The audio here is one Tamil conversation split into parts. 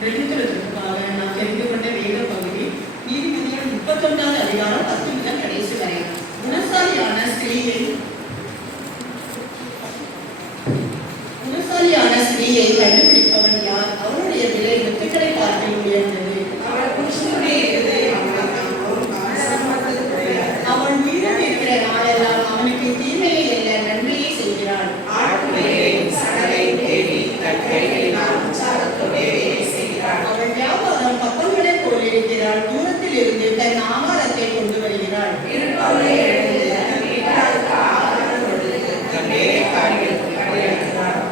வெளிப்படுத்துவதற்காக நாம் தெரிந்து கொண்ட வேத பகுதி நீதிமொழிகள் 31வது அதிகாரம் 10 முதல் கடைசி வரை. குணசாலியான ஸ்திரீயை கண்டுபிடிப்பவன் யார்? அவருடைய விலை முத்துக்களை பார்க்க உயர்ந்தது. அவன் உயிரோடு இருக்கிற நாளெல்லாம் அவனுக்கு தீமையை அல்ல நன்மையை செய்கிறாள். அவள் வியாபாரம் கப்பல்களை போல் இருக்கிறாள். தூரத்தில் இருந்து தன் ஆகாரத்தை கொண்டு வருகிறாள்.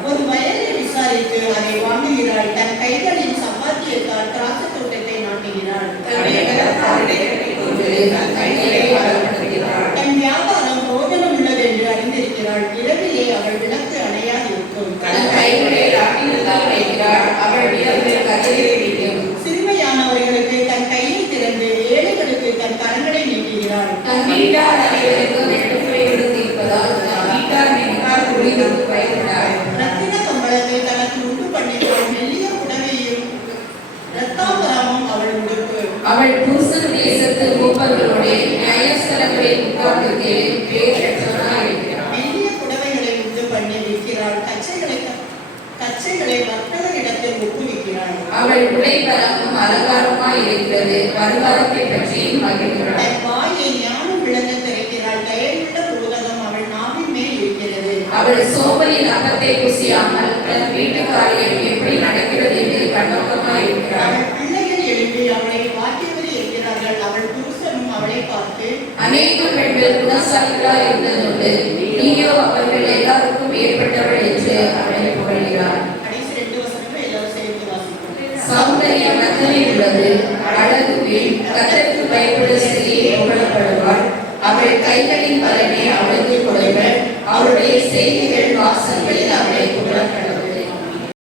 ஒரு வயலை விசாரித்து அதை வாங்குகிறாள். தன் கைகளின் சம்பாத்தியத்தால் திராட்சை தோட்டத்தை நாட்டுகிறாள். தன் வியாபாரம் போதனம் உள்ளது என்று அறிந்திருக்கிறாள். இரவிலே அவள் விளக்கு அணையாதிருக்கும். சிறுமையானவர்களுக்கு தன் கையை திறந்து ஏழைகளுக்கு தன் கரங்களை நீட்டுகிறாள். ரத்தின கம்பளத்தை தனக்கு உண்டு பண்ணினாள். மெல்லிய புடவையும் இரத்தாம்பரமும் அவள் உடுப்பு. அவள் புருஷன் தேசத்து மூப்பர்களோடு நியாயஸ்தலங்களில் உட்கார்ந்து மெல்லிய புடவைகளை உண்டு பண்ணி விற்கிறாள். கச்சைகளை வர்த்தக இடத்தில் ஒப்புவிக்கிறாள். அவள் உடைபலமும் அலங்காரமாய் இருக்கிறது. வருங்காலத்தை பற்றி மகிழ்கிறாள். தன் வாயை ஞானம் விளங்க திறக்கிறாள். தயவுள்ள போதகம் அவள் நாவின் மேல் இருக்கிறது. அவள் சோம்பலின் அப்பத்தை புசியாமல் தன் வீட்டுக்காரியம் எப்படி நடக்கிறது என்று கண்ணோக்கமாய் இருக்கிறாள். அவள் பிள்ளைகள் எழுப்பி அவளை வாக்கியவரி இருக்கிறார்கள். அவள் புருஷனும் அவளை பார்த்து, அநேக பெண்கள் குணசாலிகளாய் இருந்ததுண்டு, நீயோ அவர்கள் எல்லாருக்கும் ஏற்பட்டவள் என்று அவளை புகழ்கிறார். கடைசி 2 வசனங்கள் எல்லாரும் சேர்த்து வாசிப்போம். சௌந்தரியம் மத்தனில் உள்ளது, அழகு வீண். கர்த்தருக்கு பயப்படும் ஸ்திரீ புகழப்படுவாள். அவள் கைகளின் பலனை அவளுக்கு கொடுங்கள். அவளுடைய செய்திகள் வாசல்களில்